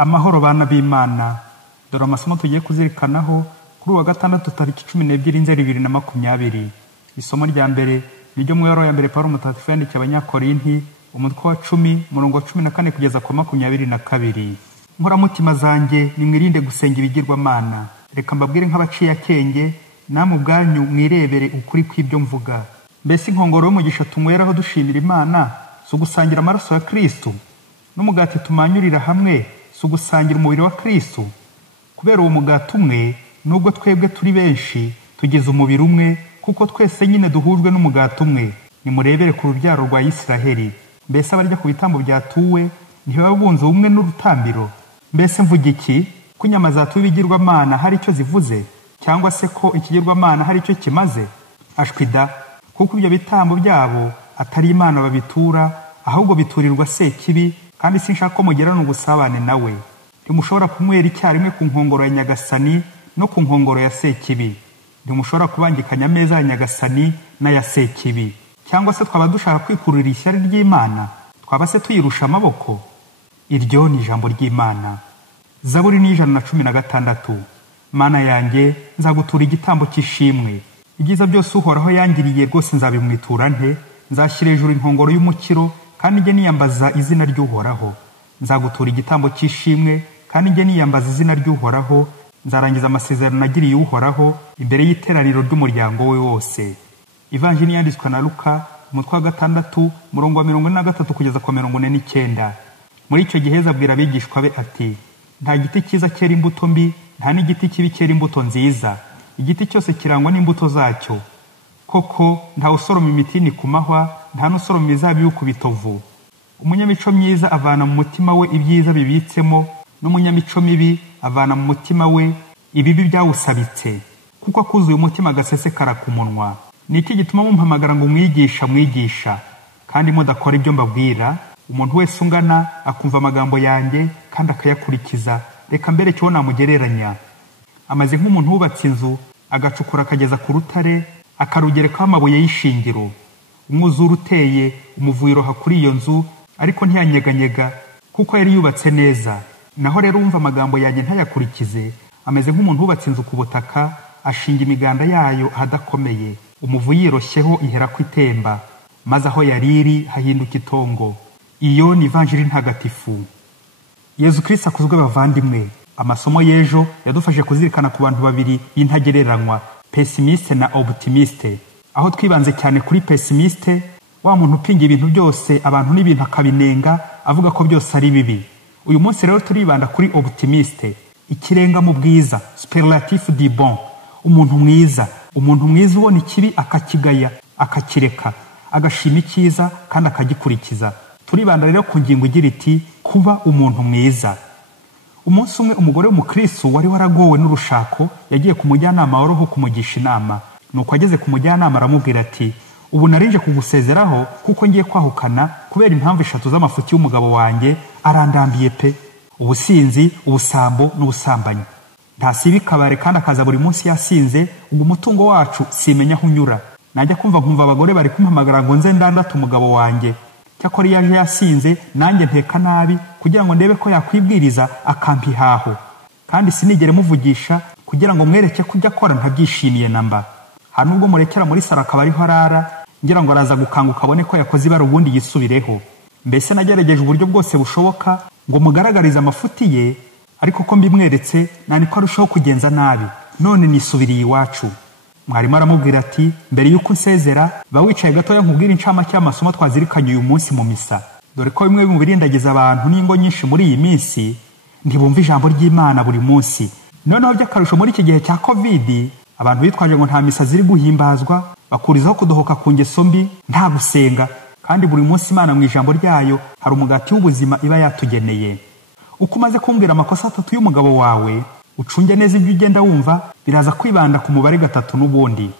Amahoro bana b'Imana, dore amasomo tugiye kuzirikanaho kuri uwa gatandatu tariki 12 Nzeri 2020. Isomo rya mbere niryo mu ya mbere Paulo mutagatifu yandikiye Abanyakorinti, umutwe wa 10 murongo wa 14 kugeza ku 22. Nkuramutima zanjye nimwirinde gusenga ibigirwamana. Reka mbabwire nk'abaciye akenge, namwe ubwanyu mwirebere ukuri kw'ibyo mvuga. Mbese inkongoro y'umugisha tunyweraho dushimira Imana so gusangira amaraso ya Kristo, n'umugati tumanyurira hamwe so gusangira umubiri wa Kristo. Kubera uwo mugati umwe, nubwo twebwe turi benshi, tugize umubiri umwe, kuko twese nyine duhujwe n'umugati umwe. Nimurebere ku rubyaro rwa Isiraheli. Mbese abarya ku bitambo byatuwe ntibaba bunze ubumwe n'urutambiro? Mbese mvuga iki? Ko inyama zatuwe ibigirwamana hari icyo zivuze, cyangwa se ko ikigirwamana hari icyo kimaze? Ashwida, kuko ibyo bitambo byabo atari Imana babitura, ahubwo biturirwa Sekibi, kandi sinshaka ko mugirana ubusabane nawe. Ntimushobora kunywera icyarimwe ku nkongoro ya Nyagasani no ku nkongoro ya Sekibi. Ntimushobora kubangikanya ameza ya Nyagasani n'aya Sekibi. Cyangwa se twaba dushaka kwikururira ishyari ry'Imana? Twaba se tuyirusha amaboko? Iryo ni ijambo ry'Imana. Zaburi ni 116. Mana yanjye, nzagutura igitambo cy'ishimwe. Ibyiza byose Uhoraho yangiriye rwose nzabimwitura nte? Nzashyira hejuru inkongoro y'umukiro, kandi njye niyambaza izina ry'Uhoraho. Nzagutura igitambo cy'ishimwe, kandi njye niyambaza izina ry'Uhoraho. Nzarangiza amasezerano nagiriye Uhoraho imbere y'iteraniro ry'umuryango we wose. Ivanjili yanditswe na Luka, umutwe wa 6 murongo wa 43 kugeza ku 49. Muri icyo gihe abwira abigishwa be ati: nta giti cyiza cyera imbuto mbi, nta n'igiti kibi cyera imbuto nziza. Igiti cyose kirangwa n'imbuto zacyo. Koko nta usoroma imitini ku mahwa, nta n'usoroma imizabibu ku bitovu. Umunyamico myiza avana mu mutima we ibyiza bibitsemo, n'umunyamico mibi avana mu mutima we ibibi byawusabitse. Kuko akuzuye umutima agasesekara ku munwa. Ni iki gituma mumpamagara ngo mwigisha, kandi mudakora ibyo mbabwira? Umuntu wese ungana akumva amagambo yanjye kandi akayakurikiza, reka mbere cyo namugereranya. Amaze nk'umuntu wubatse inzu, agacukura akageza ku rutare, akarugerekaho amabuye y'ishingiro. Umwuzure uteye, umuvuyiro hakuri iyo nzu, ariko ntiyanyeganyega, kuko yari yubatse neza. Naho rero umva amagambo yanjye ntayakurikize, ameze nk'umuntu wubatse inzu ku butaka, ashinga imiganda yayo ahadakomeye. Umuvuyiro shyeho ihera ku itemba, maze aho yariri hahinduka itongo. Iyo ni Ivanjili ntagatifu. Yezu Kristo akuzwe bavandimwe. Amasomo y'ejo yadufashe kuzirikana ku bantu babiri y'intagereranywa, pessimiste na optimiste. Aho twibanze cyane kuri pessimiste, wa muntu upinga ibintu byose abantu n'ibintu akabinenga, avuga ko byose ari bibi. Uyu munsi rero turibanda kuri optimiste, ikirenga mu bwiza, superlatif du bon. Umuntu mwiza ubona ikibi akakigaya, akakireka, agashima icyiza kandi akagikurikiza. Turibanda rero ku ngingo igira iti kuba umuntu mwiza. Umunsi umwe umugore w'umukristo wari waragowe n'urushako yagiye ku mujyanama w'uruhu kumugisha inama. Nuko ageze ku mujyanama aramubwira ati: ubu narinje kugusezeraho kuko ngiye kwahukana kubera impamvu 3 z'amafuti y'umugabo wanjye arandambiye pe: ubusinzi, ubusambo n'ubusambanyi. Ntasiba kabare kandi akaza buri munsi yasinze, ubwo umutungo wacu simenya aho unyura. Najya kumva abagore bari kumpamagara ngo nze ndandata umugabo wanjye. Cyakora yaje yasinze, nanjye nteka nabi kugira ngo ndebe ko yakwibwiriza akampihaho. Kandi sinigere muvugisha kugira ngo mwereke kujya akora ntabyishimiye namba. Hano ubwo murekera muri sara akabari harara, ngira ngo araza gukanguka abone ko yakoze ibara ubundi yisubireho. Mbese nagerageje uburyo bwose bushoboka ngo mugaragarize amafuti ye, ariko ko mbimweretse naniko arushaho kugenza nabi. None nisubiriye iwacu. Mwarimu aramubwira ati: mbere yuko nsezera, ba wicaye gatoya nkubwira incamake y'amasomo twazirikanye uyu munsi mu misa. Dore ko bimwe mu birindagiza abantu n'ingo nyinshi muri iyi minsi ntibumva ijambo ry'Imana buri munsi. Noneho by'akarusho muri iki gihe cya Covid, abantu bitwaje ngo nta misa ziri guhimbazwa, bakurizaho kudohoka ku ngeso mbi, nta gusenga. Kandi buri munsi Imana mu ijambo ryayo hari umugati w'ubuzima iba yatugeneye. Uko umaze kumbwira amakosa 3 y'umugabo wawe, ucunge neza ibyo ugenda wumva, biraza kwibanda ku mubare 3 n'ubundi.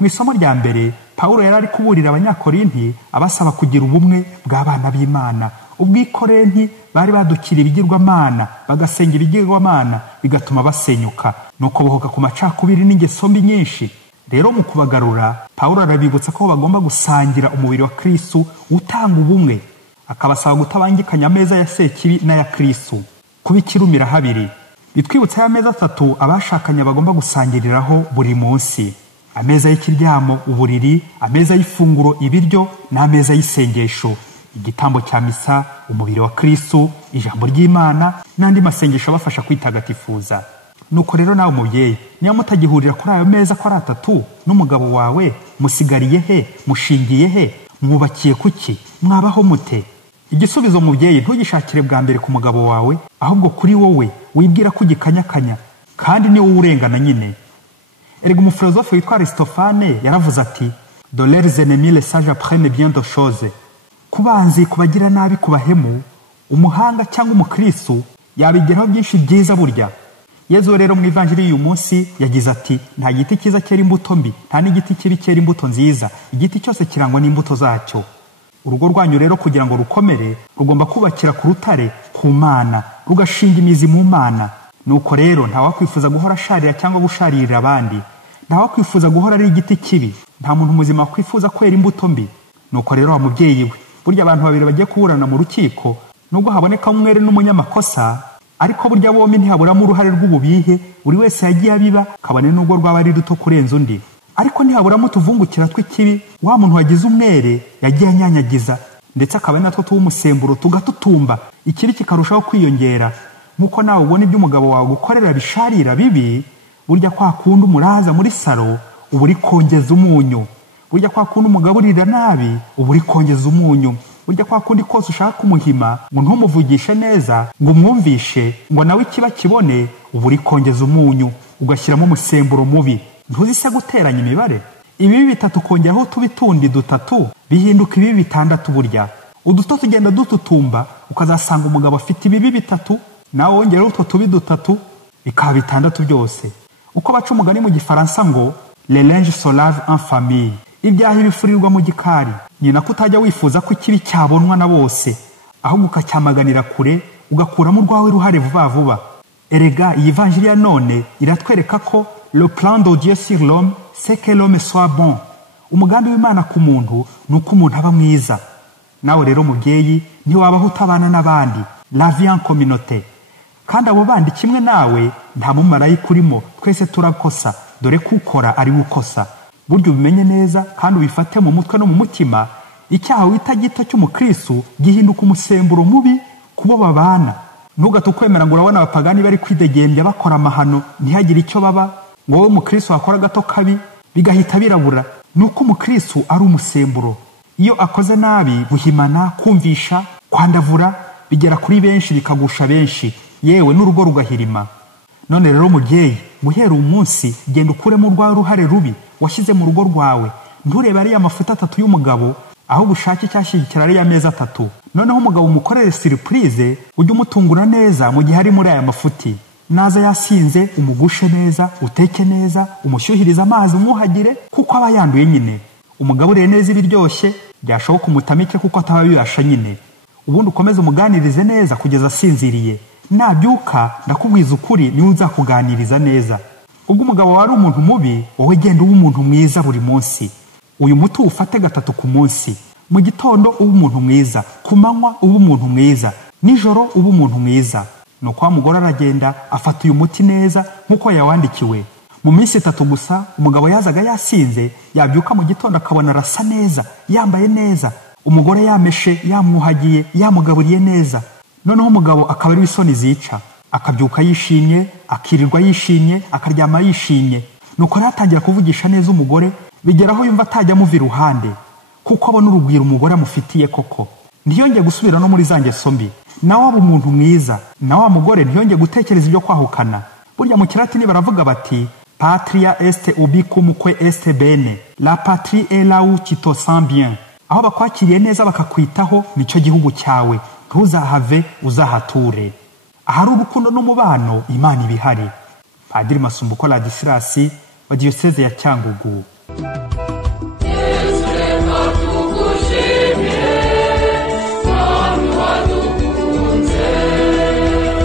Mu isomo rya mbere, Paulo yari ari kuburira Abanyakorinti abasaba kugira ubumwe bw'abana b'Imana. Ubwikorenti bari badukira ibigirwamana, bagasenga ibigirwamana, bigatuma basenyuka, nuko bohoka ku macakubiri n'ingeso mbi nyinshi. Rero mu kubagarura, Paulo arabibutsa ko bagomba gusangira umubiri wa Kristo utanga ubumwe. Akabasaba gutabangikanya ameza ya Sekibi n'aya Kristo. kubikirumira habiri. Bitwibutsa y'ameza 3 abashakanye bagomba gusangiriraho buri munsi: ameza y'ikiryamo, uburiri, ameza y'ifunguro, ibiryo, n'ameza y'isengesho, igitambo cya misa, umubiri wa Kristo, ijambo ry'Imana, n'andi masengesho abafasha kwitagatifuza. Nuko rero nawe mubyeyi, niyo mutagihurira kuri ayo meza ko ari 3 n'umugabo wawe, musigariye he? Mushingiye he? Mwubakiye kuki? Mwabaho mute? Igisubizo mubyeyi, ntugishakire bwa mbere ku mugabo wawe, ahubwo kuri wowe wibwira ko ugikanyakanya, kandi ni wowe urengana nyine. Erega umufilozofe witwa Aristofane yaravuze ati: de leurs ennemis les sages apprennent bien de choses. Kubanzi, kubagira nabi, kubahemu, umuhanga cyangwa umukristo yabigeraho byinshi byiza burya. Yezu rero mu ivanjiri y'uyu munsi yagize ati: nta giti cyiza cyera imbuto mbi, nta n'igiti kibi cyera imbuto nziza, igiti cyose kirangwa n'imbuto zacyo. Urugo rwanyu rero kugira ngo rukomere, rugomba kubakira ku rutare, ku Mana, rugashinga imizi mu Mana. Nuko rero nta wakwifuza guhora asharira cyangwa gusharirira abandi, nta wakwifuza guhora ari igiti kibi, nta muntu muzima wakwifuza kwera imbuto mbi. Nuko rero wa mubyeyi we, burya abantu babiri bagiye kuburana mu rukiko, nubwo haboneka umwere n'umunyamakosa, ariko burya bombi ntihaburamo uruhare rw'ububihe, buri wese yagiye abiba, kabone nubwo rwaba ari ruto kurenza undi. Ariko ntihaburamo utuvungukira tw'ikibi, wa muntu wagize umwere yagiye anyanyagiza, ndetse akaba natwo tuw'umusemburo tugatutumba, ikibi kikarushaho kwiyongera. Nkuko nawe ubona ibyo umugabo wawe gukorera bisharira bibi, burya kwa kundi umuraza muri saro, uba uri kongeza umunyu. Burya kwa kundi umugaburira nabi, uba uri kongeza umunyu. Burya kwa kundi kose ushaka kumuhima ngo ntumuvugishe neza, ngo umwumvishe, ngo nawe ikiba kibone, uba uri kongeza umunyu, ugashyiramo umusemburo mubi. Ntuzi se guteranya imibare? Ibibi 3 kongeraho tubitundi 3 bihinduka ibibi 6 burya. Uduto tugenda dututumba, ukazasanga umugabo afite ibibi 3, nawe wongeraho utwo tubi 3 bikaba 6 byose. Uko baca umugani mu Gifaransa ngo les linges se lavent en famille. Ibyaha bifurirwa mu gikari. Nyina kutajya wifuza ko ikibi cyabonwa na bose, ahubwo ukacyamaganira kure, ugakuramo urwawe ruhare vuba vuba. Erega iyi vanjiri ya none iratwereka ko le plan de Dieu sur l'homme, c'est que l'homme soit bon. Umugambi w'Imana ku muntu nuko umuntu aba mwiza. Nawe rero mubyeyi, ntiwabaho utabana n'abandi, la vie en communauté. Kandi abo bandi kimwe nawe nta mumarayika urimo, twese turakosa, dore kukora ari gukosa. Buryo ubimenye neza kandi ubifate mu mutwe no mu mutima, icyaha wita gito cy'umukristo gihinduka umusemburo mubi kubo babana. Ntugatukwemera ngo urabona abapagani bari kwidegembya bakora amahano ntihagire icyo baba, ngo wowe umukristo wakora gato kabi bigahita birabura. Nuko umukristo ari umusemburo. Iyo akoze nabi, guhimana, kumvisha, kwandavura bigera kuri benshi bikagusha benshi, yewe n'urugo rugahirima. None rero mubyeyi, guhera umunsi genda ukuremo urwawe ruhare rubi washyize mu rugo rwawe. Nturebe ari amafuta 3 y'umugabo, aho gushaka icyashyigikira ari ameza 3. Noneho umugabo umukorere surprise, ujye umutungura neza mu gihe ari muri aya mafuti. Naza yasinze, umugushe neza, uteke neza, umushyuhiriza amazi umwuhagire, kuko aba yanduye nyine. Umugaburire neza ibiryoshye, byashoboka umutamike kuko ataba bibasha nyine. Ubundi ukomeze umuganirize neza kugeza asinziriye. Nabyuka ndakubwiza ukuri niwe uzakuganiriza neza. Ubwo umugabo wari umuntu mubi, wowe genda uba umuntu mwiza buri munsi. Uyu muti ufate 3 ku munsi. Mu gitondo uba umuntu mwiza, ku manywa uba umuntu mwiza, nijoro uba umuntu mwiza. Nuko wa mugore aragenda afata uyu muti neza nkuko yawandikiwe. Mu minsi 3 gusa umugabo yazaga yasinze, yabyuka mu gitondo akabona arasa neza, yambaye neza, umugore yameshe, yamwuhagiye, yamugaburiye neza. Noneho umugabo akaba ari isoni zica, akabyuka yishimye, akirirwa yishimye, akaryama yishimye. Nuko yatangira kuvugisha neza umugore, bigeraho yumva atajya muva iruhande, kuko abona urugwiro umugore amufitiye koko. Ntiyongeye gusubira no muri zangeso mbi. Nawe aba umuntu mwiza, na wa mugore ntiyongeye gutekereza ibyo kwahukana. Burya mu Kilatini baravuga bati patria est ubicum que est bene, la patrie est là où tu te sens bien. Aho bakwakiriye neza bakakwitaho nicyo gihugu cyawe, ntuzahave uzahature. Ahari urukundo n'umubano, Imana ibihari. Padiri Masumbuko Ladislas wa Diocese ya Cyangugu.